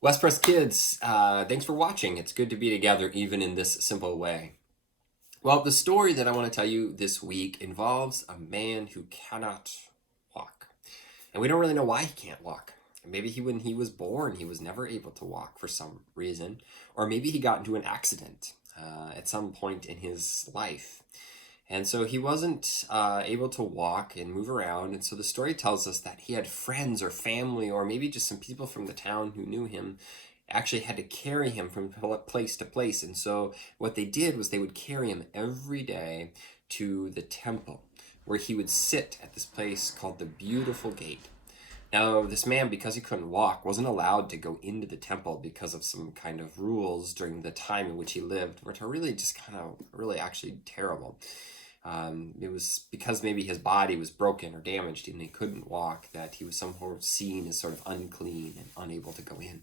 Wes Pres kids, thanks for watching. It's good to be together even in this simple way. Well, the story that I want to tell you this week involves a man who cannot walk. And we don't really know why he can't walk. Maybe when he was born, he was never able to walk for some reason. Or maybe he got into an accident at some point in his life. And so he wasn't able to walk and move around. And so the story tells us that he had friends or family, or maybe just some people from the town who knew him, actually had to carry him from place to place. And so what they did was they would carry him every day to the temple, where he would sit at this place called the Beautiful Gate. Now, this man, because he couldn't walk, wasn't allowed to go into the temple because of some kind of rules during the time in which he lived, which are really just kind of really actually terrible. It was because maybe his body was broken or damaged and he couldn't walk that he was somehow seen as sort of unclean and unable to go in.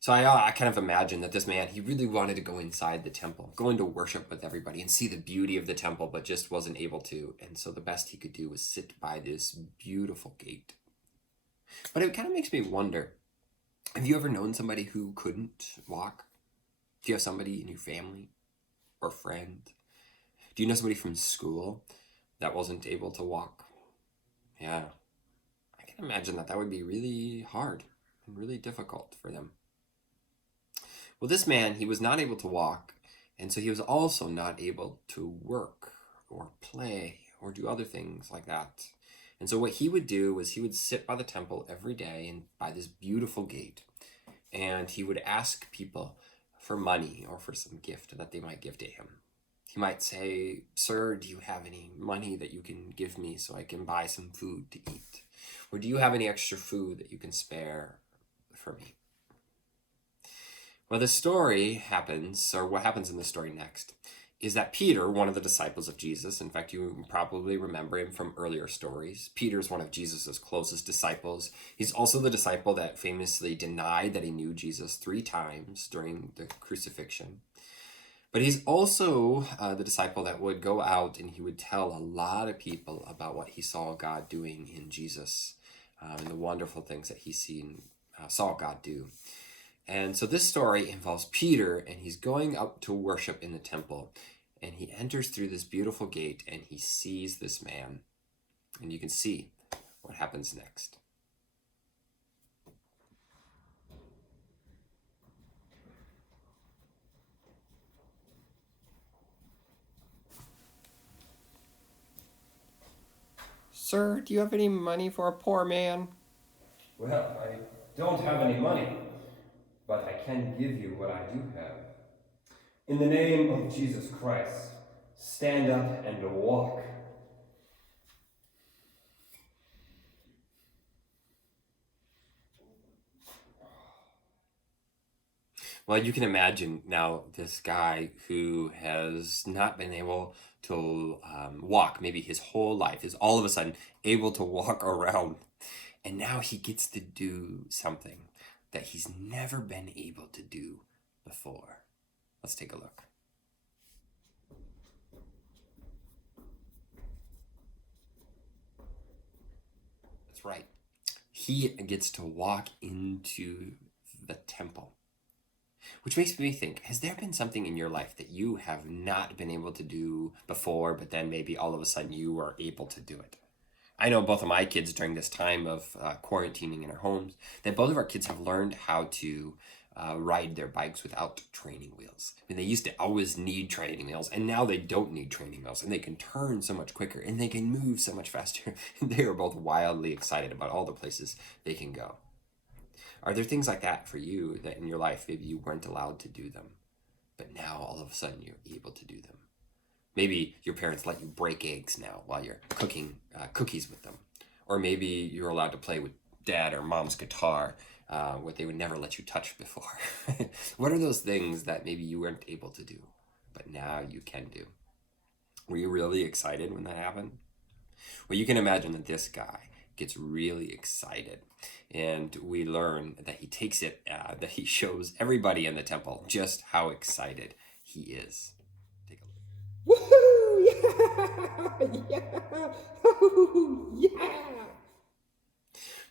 So I kind of imagine that this man, he really wanted to go inside the temple, go into worship with everybody and see the beauty of the temple, but just wasn't able to. And so the best he could do was sit by this beautiful gate. But it kind of makes me wonder, have you ever known somebody who couldn't walk? Do you have somebody in your family or friend? Do you know somebody from school that wasn't able to walk? Yeah, I can imagine that would be really hard and really difficult for them. Well, this man, he was not able to walk, and so he was also not able to work or play or do other things like that. And so what he would do was he would sit by the temple every day and by this beautiful gate, and he would ask people for money or for some gift that they might give to him. He might say, "Sir, do you have any money that you can give me so I can buy some food to eat? Or do you have any extra food that you can spare for me?" Well, the story happens, or what happens in the story next, is that Peter, one of the disciples of Jesus, in fact, you probably remember him from earlier stories. Peter is one of Jesus's closest disciples. He's also the disciple that famously denied that he knew Jesus 3 times during the crucifixion. But he's also the disciple that would go out and he would tell a lot of people about what he saw God doing in Jesus and the wonderful things that he saw God do. And so this story involves Peter, and he's going out to worship in the temple. And he enters through this beautiful gate and he sees this man. And you can see what happens next. "Sir, do you have any money for a poor man?" Well, I don't have any money, but I can give you what I do have. In the name of Jesus Christ, stand up and walk. Well, you can imagine now this guy who has not been able to walk maybe his whole life is all of a sudden able to walk around. And now he gets to do something that he's never been able to do before. Let's take a look. That's right. He gets to walk into the temple. Which makes me think, has there been something in your life that you have not been able to do before, but then maybe all of a sudden you are able to do it? I know both of my kids during this time of quarantining in our homes, that both of our kids have learned how to ride their bikes without training wheels. I mean, they used to always need training wheels, and now they don't need training wheels, and they can turn so much quicker, and they can move so much faster. They are both wildly excited about all the places they can go. Are there things like that for you that in your life maybe you weren't allowed to do them, but now all of a sudden you're able to do them? Maybe your parents let you break eggs now while you're cooking cookies with them. Or maybe you're allowed to play with dad or mom's guitar, what they would never let you touch before. What are those things that maybe you weren't able to do, but now you can do? Were you really excited when that happened? Well, you can imagine that this guy gets really excited. And we learn that he takes it, that he shows everybody in the temple just how excited he is. Take a look. Woohoo! Yeah! Yeah! Woohoo! Yeah!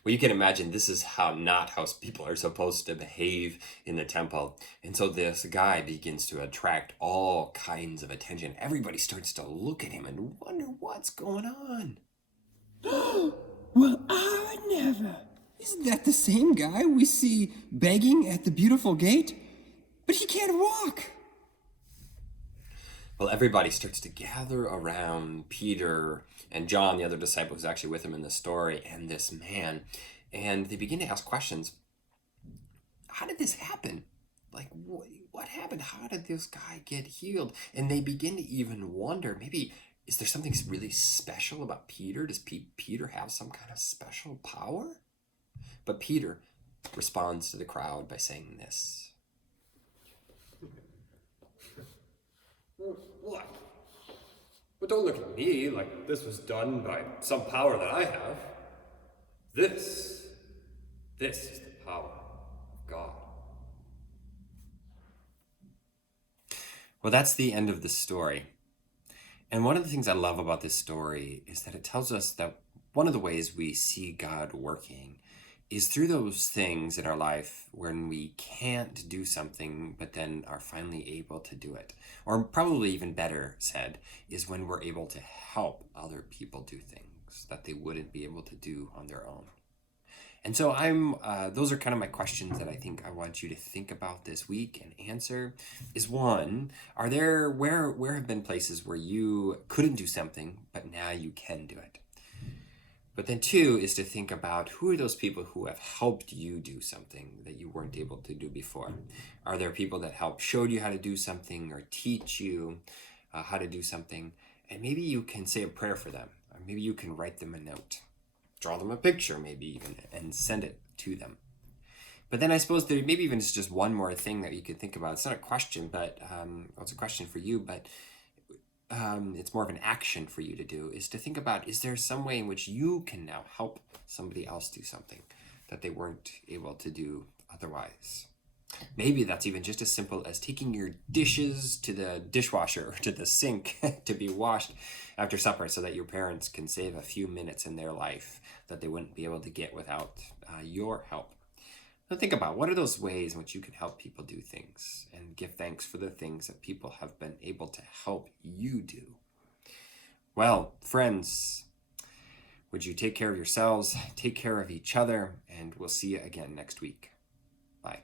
Well, you can imagine this is how not how people are supposed to behave in the temple. And so this guy begins to attract all kinds of attention. Everybody starts to look at him and wonder what's going on. Well, I never. Isn't that the same guy we see begging at the beautiful gate? But he can't walk. Well, everybody starts to gather around Peter and John, the other disciple who's actually with him in the story, and this man. And they begin to ask questions. How did this happen? Like, what happened? How did this guy get healed? And they begin to even wonder, maybe, is there something really special about Peter? Does Peter have some kind of special power? But Peter responds to the crowd by saying this. What? But don't look at me like this was done by some power that I have. This is the power of God. Well, that's the end of the story. And one of the things I love about this story is that it tells us that one of the ways we see God working is through those things in our life when we can't do something, but then are finally able to do it. Or probably even better said, is when we're able to help other people do things that they wouldn't be able to do on their own. And so those are kind of my questions that I think I want you to think about this week and answer. Is one, where have been places where you couldn't do something, but now you can do it? But then two is to think about who are those people who have helped you do something that you weren't able to do before? Are there people that showed you how to do something or teach you how to do something? And maybe you can say a prayer for them, or maybe you can write them a note, draw them a picture maybe even, and send it to them. But then I suppose there maybe even is just one more thing that you could think about. It's not a question, but it's a question for you, but it's more of an action for you to do, is to think about, is there some way in which you can now help somebody else do something that they weren't able to do otherwise? Maybe that's even just as simple as taking your dishes to the dishwasher or to the sink to be washed after supper so that your parents can save a few minutes in their life that they wouldn't be able to get without your help. Now think about, what are those ways in which you can help people do things and give thanks for the things that people have been able to help you do? Well, friends, would you take care of yourselves, take care of each other, and we'll see you again next week. Bye.